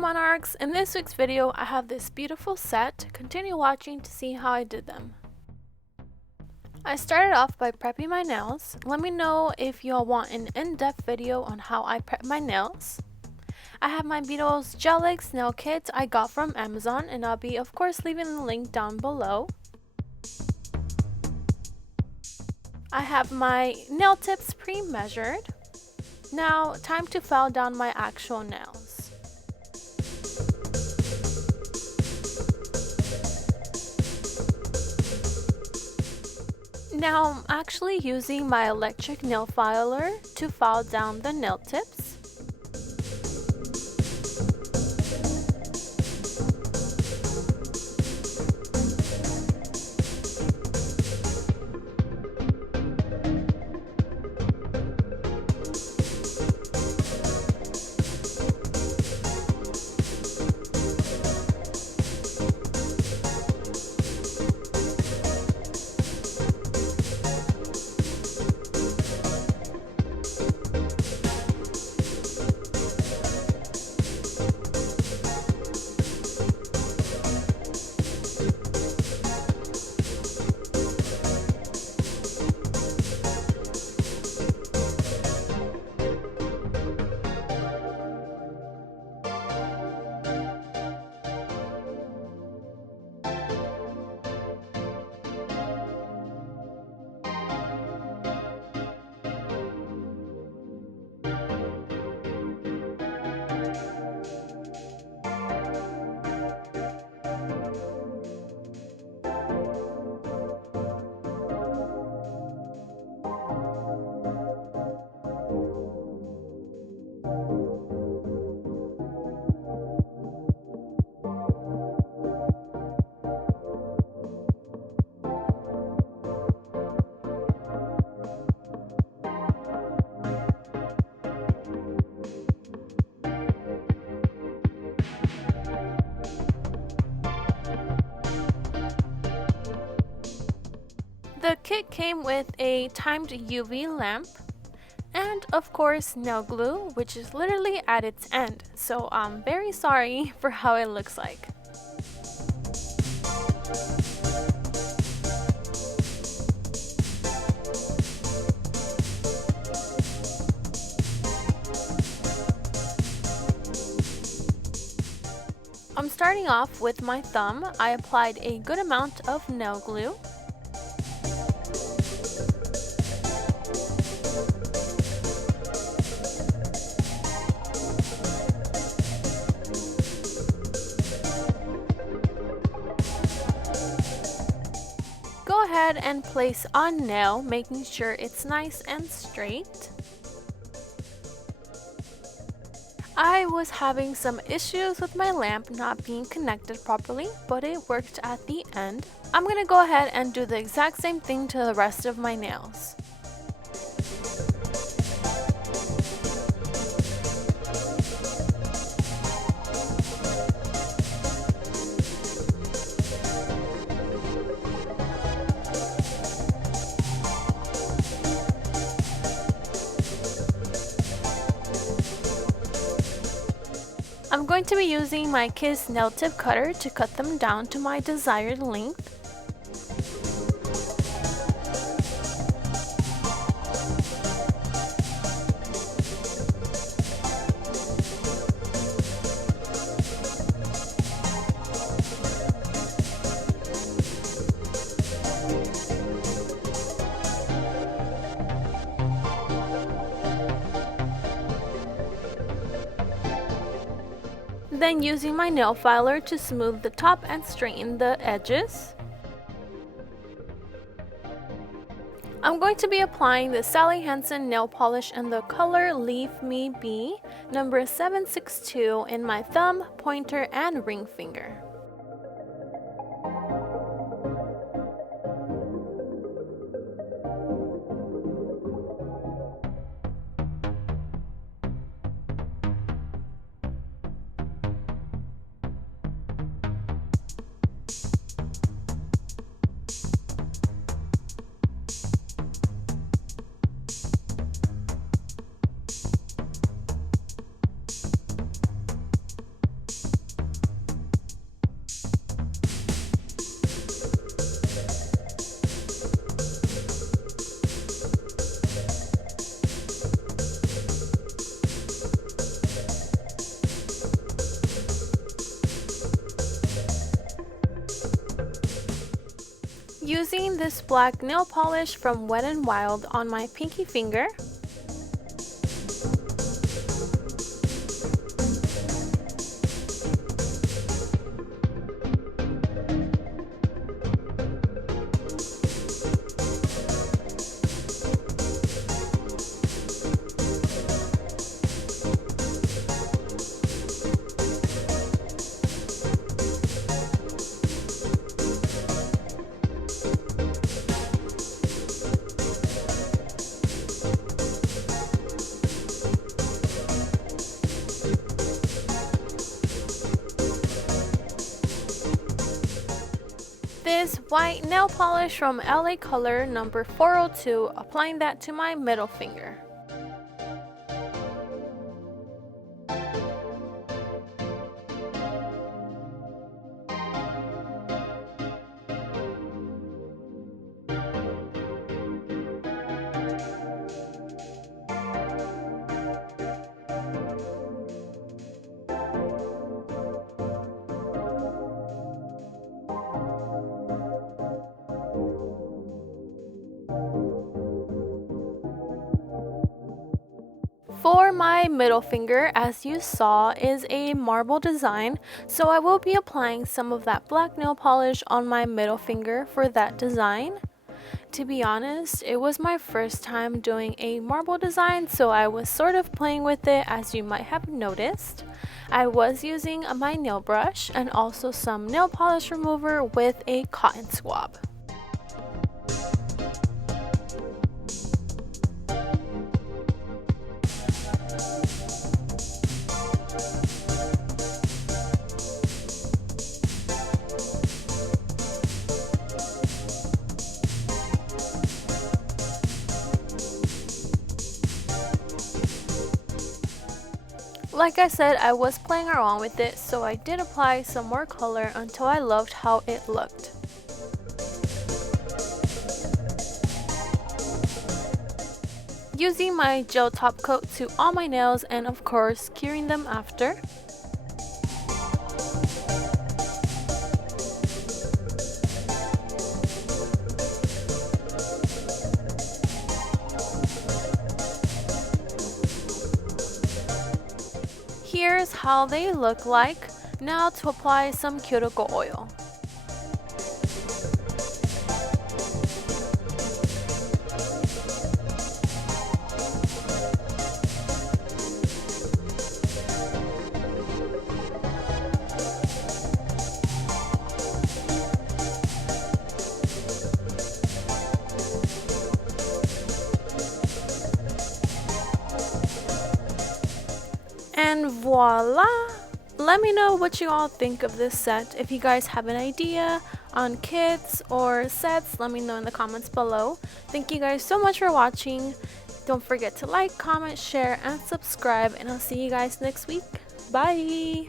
Monarchs, in this week's video I have this beautiful set. Continue watching to see how I did them. I started off by prepping my nails. Let me know if you all want an in-depth video on how I prep my nails. I have my Beetles Gel X nail kit I got from Amazon, and I'll be of course leaving the link down below. I have my nail tips pre-measured. Now, time to file down my actual nails. Now I'm actually using my electric nail filer to file down the nail tips. The kit came with a timed UV lamp and of course nail glue, which is literally at its end, so I'm very sorry for how it looks like. I'm starting off with my thumb. I applied a good amount of nail glue. Go ahead and place on nail, making sure it's nice and straight. I was having some issues with my lamp not being connected properly, but it worked at the end. I'm gonna go ahead and do the exact same thing to the rest of my nails. I'm going to be using my Kiss nail tip cutter to cut them down to my desired length. Then using my nail filer to smooth the top and straighten the edges. I'm going to be applying the Sally Hansen nail polish in the color Leave Me Be, number 762, in my thumb, pointer, and ring finger. Using this black nail polish from Wet n Wild on my pinky finger, this white nail polish from LA Color number 402, applying that to my middle finger. For my middle finger, as you saw, is a marble design, so I will be applying some of that black nail polish on my middle finger for that design. To be honest, it was my first time doing a marble design, so I was sort of playing with it, as you might have noticed. I was using my nail brush and also some nail polish remover with a cotton swab. Like I said, I was playing around with it, so I did apply some more color until I loved how it looked. Using my gel top coat to all my nails and of course curing them after. Here's how they look like. Now to apply some cuticle oil. And voila! Let me know what you all think of this set. If you guys have an idea on kits or sets, let me know in the comments below. Thank you guys so much for watching. Don't forget to like, comment, share, and subscribe, and I'll see you guys next week. Bye!